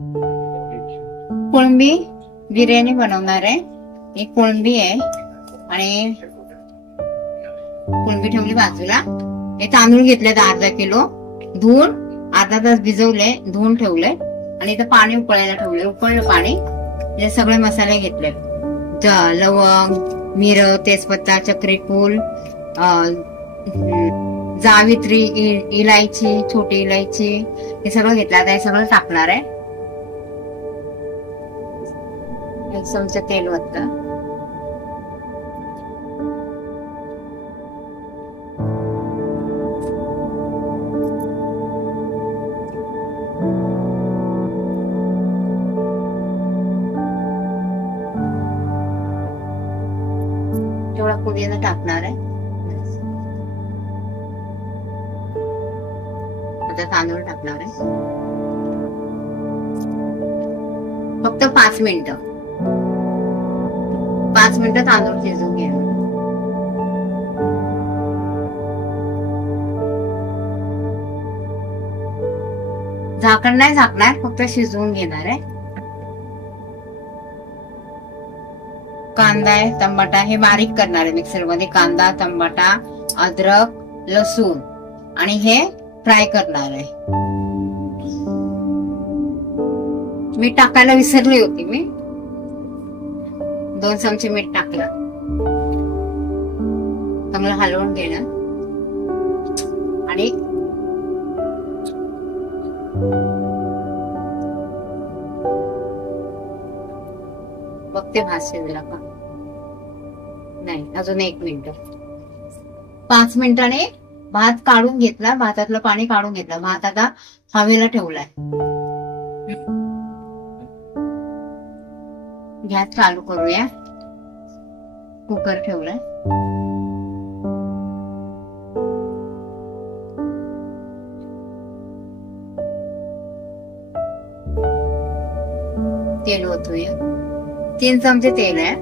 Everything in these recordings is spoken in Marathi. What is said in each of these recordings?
कोळंबी बिर्याणी बनवणार आहे। एक कोळंबी आहे आणि कोळंबी ठेवली बाजूला। हे तांदूळ घेतलेत अर्धा किलो, धुवून अर्धा तास भिजवले, धुवून ठेवले आणि इथं पाणी उकळायला ठेवले। उकळलं पाणी, हे सगळे मसाले घेतले, लवंग, मिरं, तेजपत्ता, चक्रीफूल, जावित्री, इलायची, छोटी इलायची, हे सगळं घेतलं। आता हे सगळं टाकणार आहे। एक चमचा तेल वतलं, थोडा पुदिना टाकणार आहे। आता तांदूळ टाकणार आहे। फक्त 5 मिनिटं तांदूळ शिजवून घ्या। झाकण नाही झाकणार, फक्त शिजवून घेणार आहे। कांदा आहे, टमाटा हे बारीक करणार आहे मिक्सर मध्ये। कांदा, टमाटा, अद्रक, लसूण आणि हे फ्राय करणार आहे। मीठ टाकायला विसरली होती मी, 2 चमचे मीठ टाकलं। चांगलं हलवून घेणं आणि बघते भात शिजला का नाही, अजून 1 मिनिट। 5 मिनिटाने भात काढून घेतला, भातातलं पाणी काढून घेतलं। भात आता हवेला ठेवलाय। गॅस चालू करूया, कुकर ठेवलाय। तेल ओतूया, 3 चमचे तेल आहे।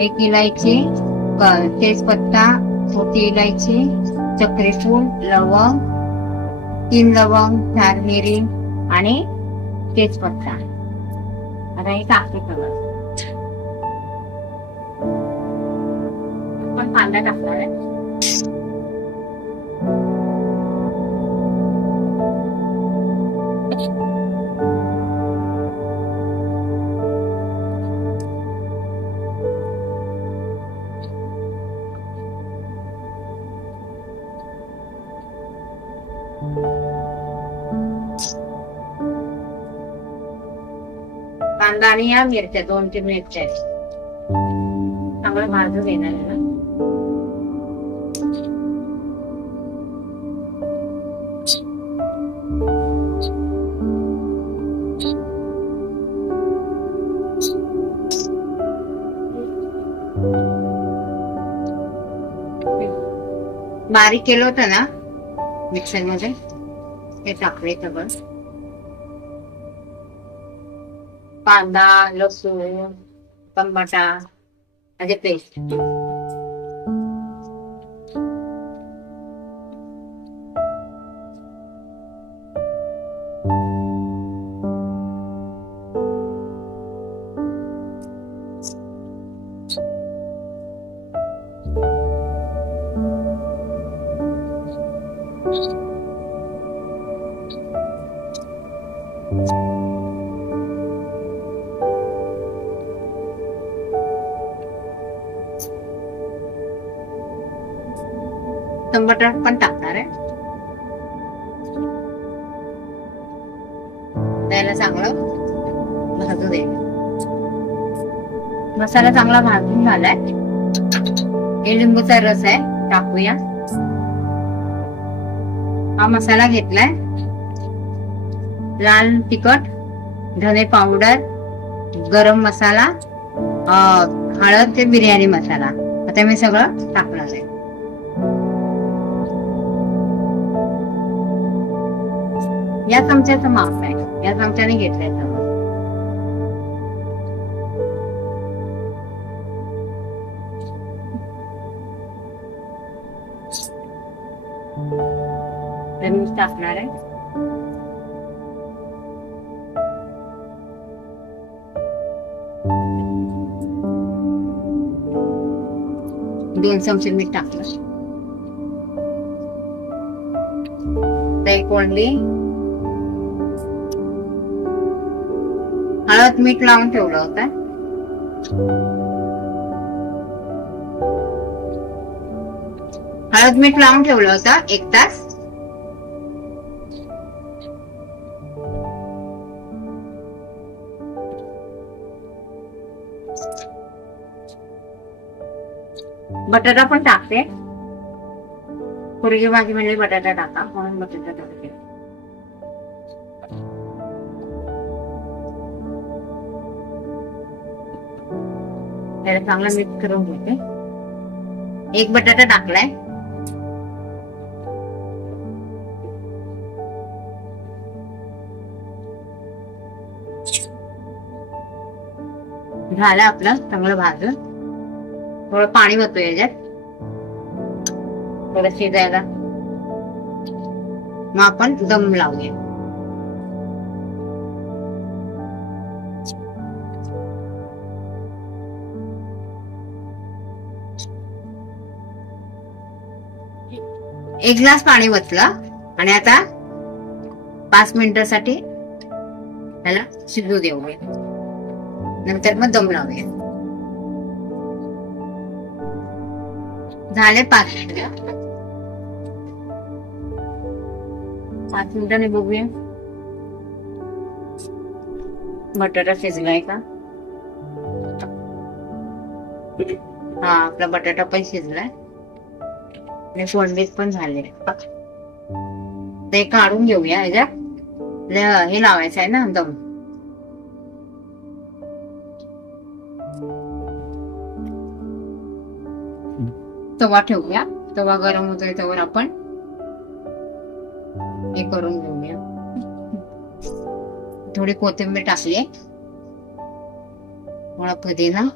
एक इलायची, तेजपत्ता, छोटी इलायची, चक्रीफूल, लवंग, 3 लवंग, 4 मिरी आणि तेजपत्ता। आता हे टाकते सगळं। आपण कांदा टाकणार आहे। कांदा आणि या मिरच्या, 2-3 मिरच्या चांगलं भाजून घेणार आहे। बारीक केलं होतं ना मिक्सर मध्ये, हे टाकले सगळं। कांदा, लसूण, टमाटा आणि पेस्ट। टमाटर पण टाकणार आहे। त्याला चांगलं भाजू दे। मसाला चांगला भाजून झालाय। हे लिंबूचा रस आहे, टाकूया। हा मसाला घेतलाय, लाल तिखट, धने पावडर, गरम मसाला, हळद, ते बिर्याणी मसाला। आता मी सगळं टाकणार आहे। या चमच्याचं माप आहे, या चमच्याने घेतलंय सगळं. मीठ टाकणार आहे. दोन चमचे मीठ टाकलं. कोंडली हळद मीठ लावून ठेवलं होतं. हळद मीठ लावून ठेवलं होतं 1 तास. बटाटा पण टाकते. पुरीची भाजी म्हणजे बटाटा टाका म्हणून बटाटा टाकते. त्याला चांगला मिक्स करून घेते. 1 बटाटा टाकलाय. झालं आपलं चांगलं भाजून. थोडं पाणी होतं याच्यात थोडं शिजायला. मग आपण दम लावूया. एक ग्लास पाणी ओतलं आणि आता 5 मिनिटासाठी त्याला शिजू देऊया. नंतर मग दम लावूया. झाले 5 मिनिट. 5 मिनिटांनी बघूया बटाटा शिजलाय का. हा आपला बटाटा पण शिजलाय आणि कोळंबीत पण झाले. ते काढून घेऊया. ह्याच्यात हे लावायचं आहे ना दम. तवा ठेवूया. तवा गरम होतोय त्यावर आपण हे करून घेऊया. थोडी कोथिंबीर टाकली. थोडा पुदिना.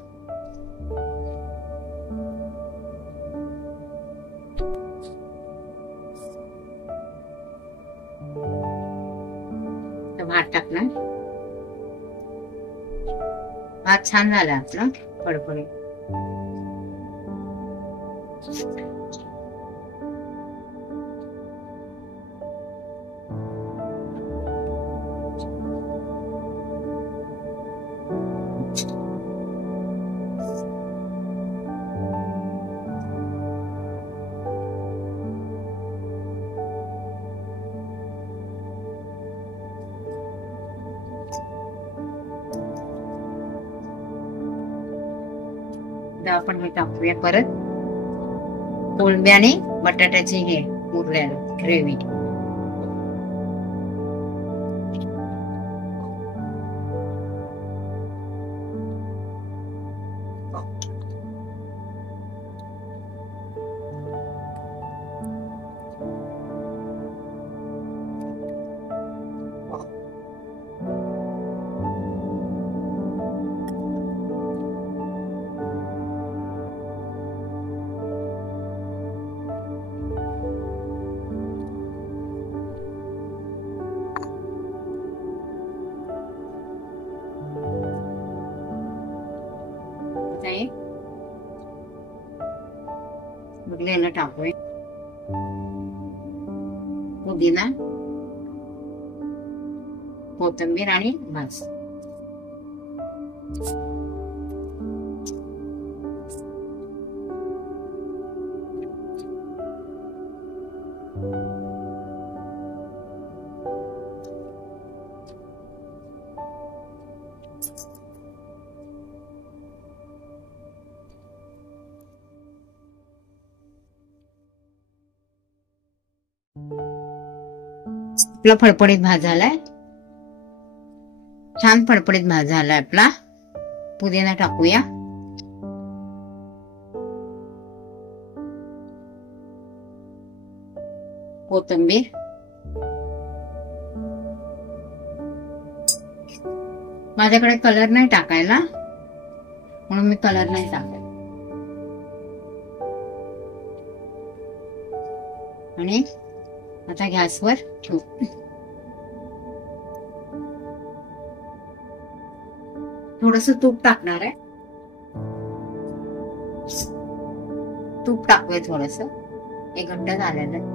भात टाकणार. भात छान झाला आपला फडफडीत. आपण हे टाकूया परत. कोळंबी आणि बटाट्याची हे उरलेलं ग्रेव्ही. बघलेलं टाकूया. पुदिना, कोथिंबीर आणि बस. आपला फडफडीत भात झालाय. छान फडफडीत भात झालाय आपला. पुदिना टाकूया. कोथिंबीर माझ्याकडे कलर नाही टाकायला, म्हणून मी कलर नाही टाकत. आणि आता गॅसवर ठेवू. थोडस तूप टाकणार आहे. तूप टाकूया थोडस. हे घट्ट झालेलं आहे.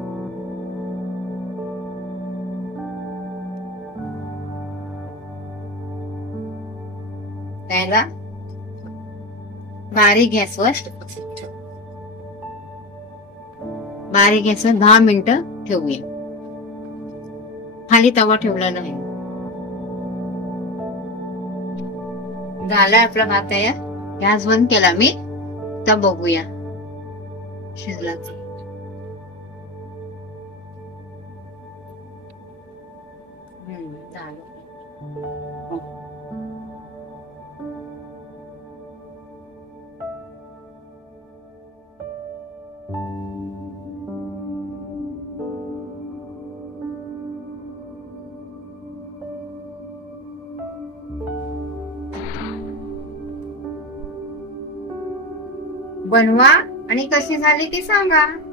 त्याला बारीक गॅसवर 10 मिनिटं ठेवूया. खाली तवा ठेवला नाही. झालाय आपला भात तयार. गॅस बंद केला मी. तर बघूया शिजला. झालं. बनवा आणि कशी झाली ती सांगा.